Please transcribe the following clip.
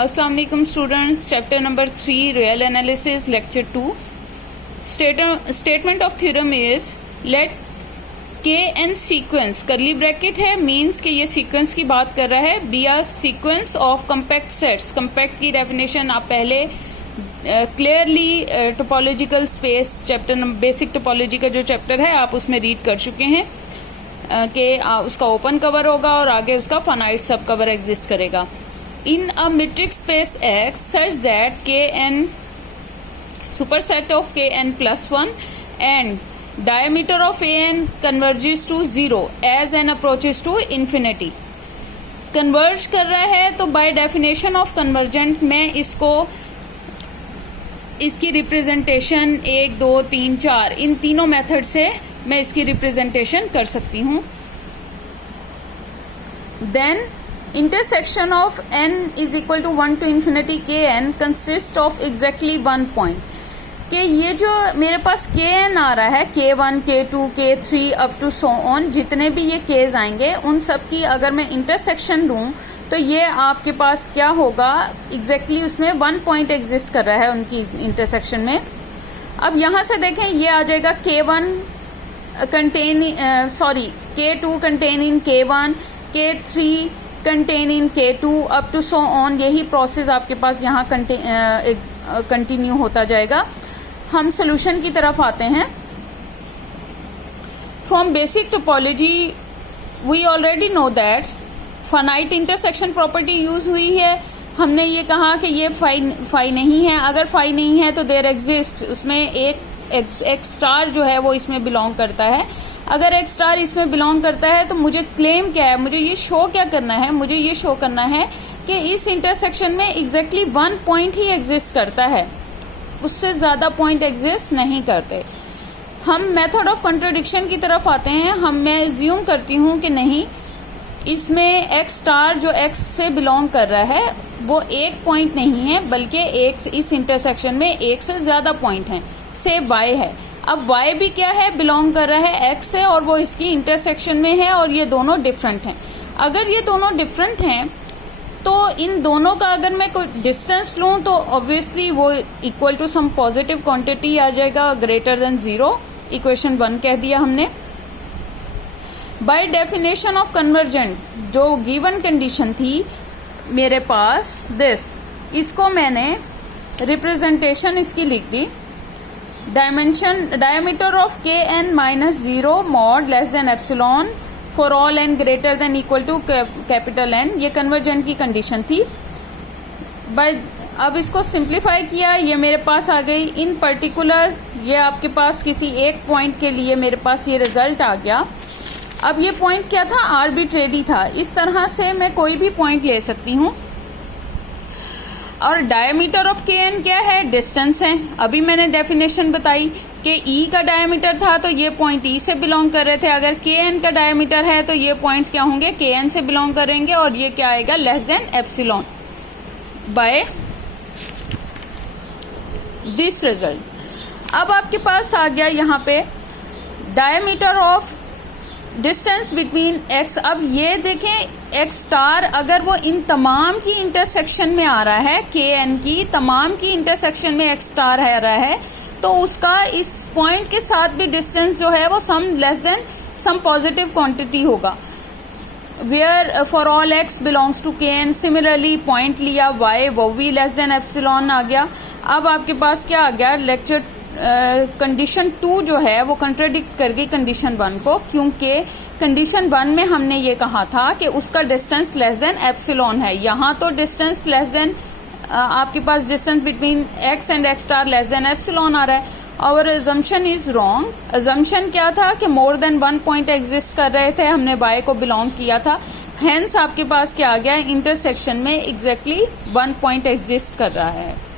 अस्सलाम वालेकुम students, chapter number 3 real analysis lecture 2। Statement of theorem is let K N sequence, curly bracket है, means कि ये sequence की बात कर रहा है, be a sequence of compact sets. Compact की डेफिनेशन आप पहले clearly topological space chapter basic topology का जो चैप्टर है आप उसमें रीड कर चुके हैं कि उसका ओपन कवर होगा और आगे उसका फाइनाइट सब कवर एग्जिस्ट करेगा। In a metric space X such that Kn superset of Kn plus 1 and diameter of An converges to 0 as n approaches to infinity। Converge कर रहा है तो बाय डेफिनेशन ऑफ कन्वर्जेंट मैं इसकी representation 1, 2, 3, 4 इन तीनों method से मैं इसकी रिप्रेजेंटेशन कर सकती हूँ। Then intersection of n is equal to 1 to infinity kn consist of exactly 1 point। कि ये जो मेरे पास kn आ रहा है, k1, k2, k3 up to so on, जितने भी ये k's आएंगे उन सब की अगर मैं इंटरसेक्शन लूं तो ये आपके पास क्या होगा, एग्जैक्टली उसमें 1 पॉइंट एग्जिस्ट कर रहा है उनकी इंटरसेक्शन में। अब यहां से देखें ये आ जाएगा k1 k2 contain in k1, k3 contain in K2 up to so on. यही प्रोसेस आपके पास यहाँ कंटिन्यू होता जाएगा। हम सोल्यूशन की तरफ आते हैं। From basic topology we already know that finite intersection property use हुई है। हमने ये कहा कि ये फाई नहीं है। अगर फाई नहीं है तो देयर एग्जिस्ट, उसमें एक स्टार जो है वो इसमें बिलोंग करता है। अगर एक स्टार इसमें बिलोंग करता है तो मुझे क्लेम क्या है, मुझे ये शो क्या करना है, मुझे ये शो करना है कि इस इंटरसेक्शन में एग्जैक्टली 1 पॉइंट ही एग्जिस्ट करता है, उससे ज्यादा पॉइंट एग्जिस्ट नहीं करते। हम मेथड ऑफ कॉन्ट्रडिक्शन की तरफ आते हैं। मैं एज्यूम करती हूँ कि नहीं, इसमें एक्स स्टार जो एक्स से बिलोंग कर रहा है वो एक पॉइंट नहीं है, बल्कि इस इंटरसेक्शन में एक से ज्यादा पॉइंट है, से वाई है। अब y भी क्या है, बिलोंग कर रहा है x से और वो इसकी इंटरसेक्शन में है और ये दोनों डिफरेंट हैं। अगर ये दोनों डिफरेंट हैं तो इन दोनों का अगर मैं कोई डिस्टेंस लूं तो ऑब्वियसली वो equal to some positive quantity आ जाएगा, ग्रेटर देन 0। इक्वेशन 1 कह दिया हमने। बाय डेफिनेशन ऑफ कन्वर्जेंट जो गिवन कंडीशन थी मेरे पास दिस, इसको मैंने रिप्रेजेंटेशन इसकी लिख दी। Diameter of kn minus 0 mod less than epsilon for all n greater than equal to capital N। ये कन्वर्जेंट की कंडीशन थी। अब इसको सिंप्लीफाई किया, ये मेरे पास आ गई। इन पर्टिकुलर ये आपके पास किसी एक पॉइंट के लिए मेरे पास ये रिजल्ट आ गया। अब ये पॉइंट क्या था, आर्बिट्रेरी था। इस तरह से मैं कोई भी पॉइंट ले सकती हूँ। और डायमीटर ऑफ kn क्या है, डिस्टेंस है। अभी मैंने डेफिनेशन बताई कि E का डायमीटर था तो ये पॉइंट E से बिलोंग कर रहे थे। अगर kn का डायमीटर है तो ये पॉइंट क्या होंगे, kn से बिलोंग करेंगे और ये क्या आएगा, less than epsilon by this result. अब आपके पास आ गया यहाँ पे diameter of distance between x। अब ये देखें x स्टार अगर वो इन तमाम की इंटरसेक्शन में आ रहा है, kn की तमाम की इंटरसेक्शन में x स्टार आ रहा है, तो उसका इस पॉइंट के साथ भी डिस्टेंस जो है वो some less than some positive quantity होगा। Where for all x belongs to kn। Similarly point लिया y, वो भी लेस देन एप्सिलॉन आ गया। अब आपके पास क्या आ गया, लेक्चर कंडीशन 2 जो है वो कंट्राडिक्ट कर गई कंडीशन 1 को, क्योंकि कंडीशन 1 में हमने ये कहा था कि उसका डिस्टेंस लेस देन एप्सिलॉन है। यहाँ तो डिस्टेंस लेस देन आपके पास distance between x and x star less than epsilon आ रहा है। और अजम्पशन इज रॉन्ग। अजम्पशन क्या था कि मोर देन 1 पॉइंट एग्जिस्ट कर रहे थे, हमने y को बिलोंग किया था। हेंस आपके पास क्या आ गया, इंटरसेक्शन में एग्जैक्टली 1 पॉइंट एग्जिस्ट कर रहा है।